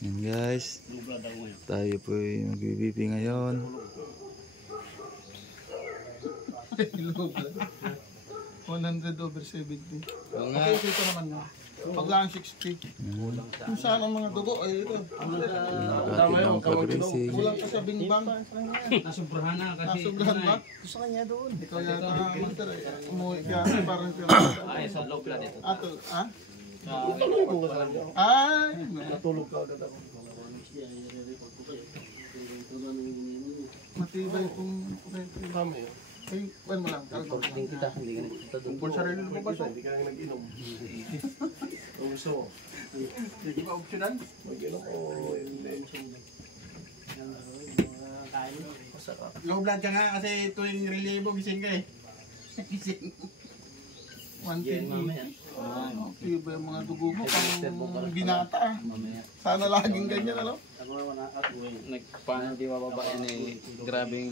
Yan guys, tayo po ay magbibibi ngayon. 100/70. Okay, ito naman na. Pag lang 60. Kung saan ang mga dugo, ay ito. Tama yung pag-racing. Kulang ka sa bingbang. Nasubrahan na kasi. Nasubrahan ba? Gusto kanya doon. Ikaw yata master eh. Umuwi ka parang Ay, sa low blood ito. Ato, ha? Ay! Natulog ka agad ako. Matibay kung kami yun. Ay, mo lang. Hindi kita, hindi ka nagpunta doon. Kung sarili mo ba siya, hindi ka nag-inom. Kung gusto mo. Hindi ba optional? Mag-inom o hindi? Low blood ka nga kasi tuwing relibo gising ka eh. Gising. 110 mamaya. Iba yung mga dugo mo pang binata ah. Sana laging ganyan ano? Nagpaano di mababa yan eh. Grabing